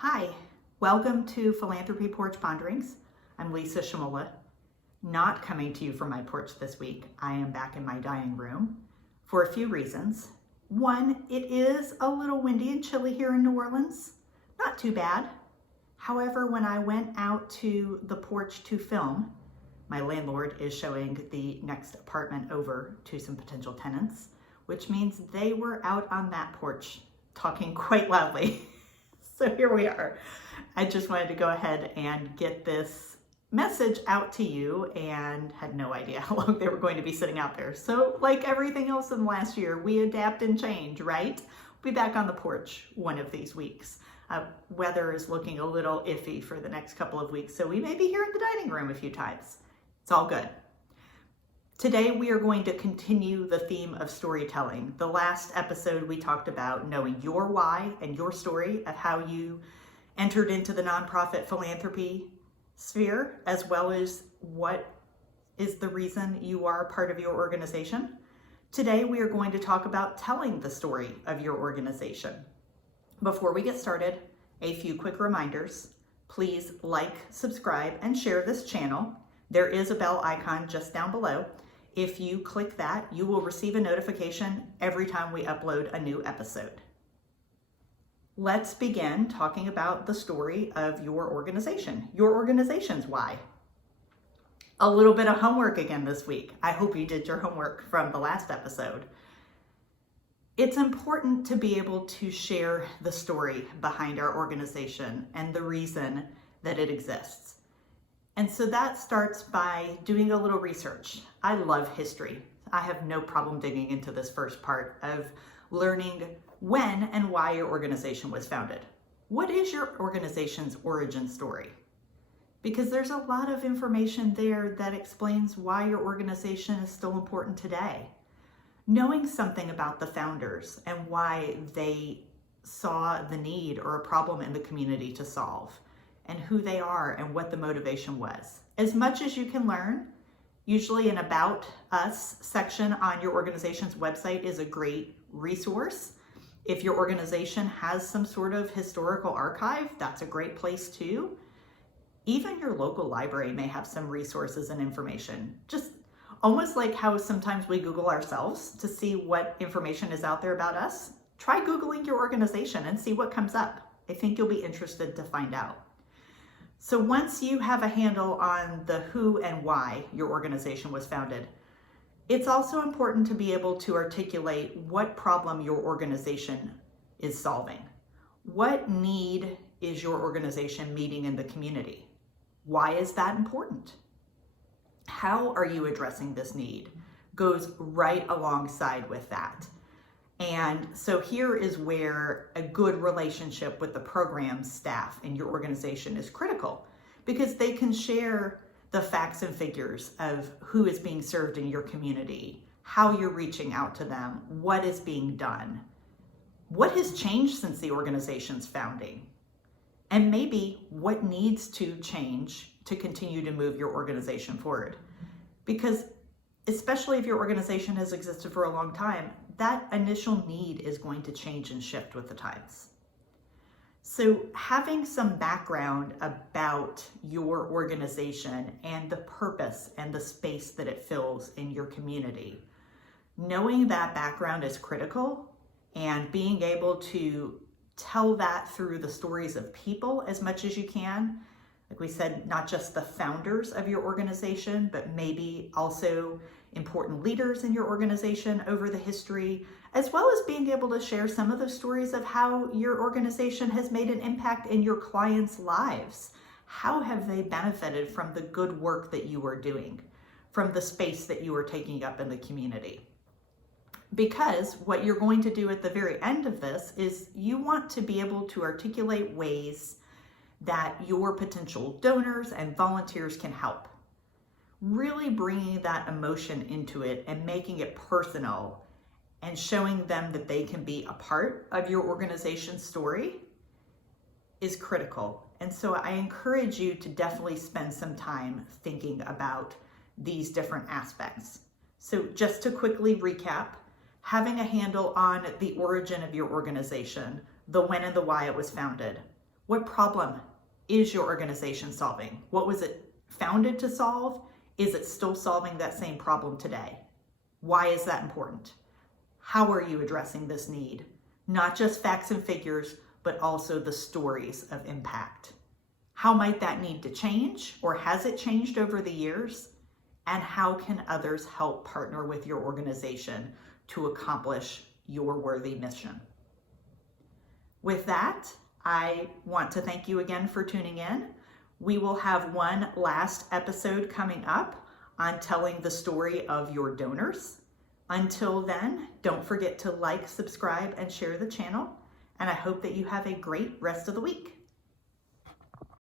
Hi, welcome to Philanthropy Porch Ponderings. I'm Lisa Shimola, not coming to you from my porch this week. I am back in my dining room for a few reasons. One, it is a little windy and chilly here in New Orleans. Not too bad. However, when I went out to the porch to film, my landlord is showing the next apartment over to some potential tenants, which means they were out on that porch talking quite loudly. So here we are. I just wanted to go ahead and get this message out to you and had no idea how long they were going to be sitting out there. So like everything else in the last year, we adapt and change, right? We'll be back on the porch one of these weeks. Weather is looking a little iffy for the next couple of weeks, so we may be here in the dining room a few times. It's all good. Today, we are going to continue the theme of storytelling. The last episode, we talked about knowing your why and your story of how you entered into the nonprofit philanthropy sphere, as well as what is the reason you are part of your organization. Today, we are going to talk about telling the story of your organization. Before we get started, a few quick reminders. Please like, subscribe, and share this channel. There is a bell icon just down below. If you click that, you will receive a notification every time we upload a new episode. Let's begin talking about the story of your organization, your organization's why. A little bit of homework again this week. I hope you did your homework from the last episode. It's important to be able to share the story behind our organization and the reason that it exists. And so that starts by doing a little research. I love history. I have no problem digging into this first part of learning when and why your organization was founded. What is your organization's origin story? Because there's a lot of information there that explains why your organization is still important today. Knowing something about the founders and why they saw the need or a problem in the community to solve, and who they are and what the motivation was. As much as you can learn, usually an About Us section on your organization's website is a great resource. If your organization has some sort of historical archive, that's a great place too. Even your local library may have some resources and information. Just almost like how sometimes we Google ourselves to see what information is out there about us. Try Googling your organization and see what comes up. I think you'll be interested to find out. So once you have a handle on the who and why your organization was founded, it's also important to be able to articulate what problem your organization is solving. What need is your organization meeting in the community? Why is that important? How are you addressing this need? Goes right alongside with that. And so here is where a good relationship with the program staff in your organization is critical, because they can share the facts and figures of who is being served in your community, how you're reaching out to them, what is being done, what has changed since the organization's founding, and maybe what needs to change to continue to move your organization forward. Because especially if your organization has existed for a long time, that initial need is going to change and shift with the times. So having some background about your organization and the purpose and the space that it fills in your community, knowing that background is critical, and being able to tell that through the stories of people as much as you can. Like we said, not just the founders of your organization, but maybe also important leaders in your organization over the history, as well as being able to share some of the stories of how your organization has made an impact in your clients' lives. How have they benefited from the good work that you are doing, from the space that you are taking up in the community? Because what you're going to do at the very end of this is you want to be able to articulate ways that your potential donors and volunteers can help. Really bringing that emotion into it and making it personal and showing them that they can be a part of your organization's story is critical. And so I encourage you to definitely spend some time thinking about these different aspects. So just to quickly recap, having a handle on the origin of your organization, the when and the why it was founded, What problem is your organization solving? What was it founded to solve? Is it still solving that same problem today? Why is that important? How are you addressing this need? Not just facts and figures, but also the stories of impact. How might that need to change, or has it changed over the years? And how can others help partner with your organization to accomplish your worthy mission? With that, I want to thank you again for tuning in. We will have one last episode coming up on telling the story of your donors. Until then, don't forget to like, subscribe, and share the channel. And I hope that you have a great rest of the week.